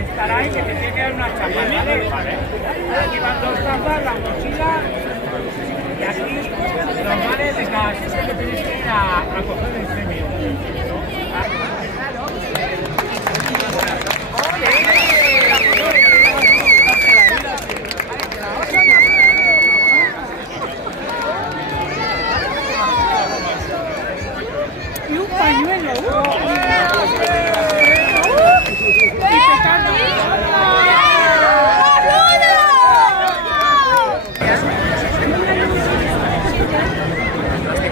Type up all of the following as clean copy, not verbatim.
Estará ahí que te tiene que dar una chapa, ¿vale? Aquí van dos tapas, la mochila y aquí los bares de cada sitio que tienes que ir a coger el premio. Y un pañuelo.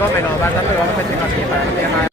Me lo vas dando y vamos metiendo así para que tenga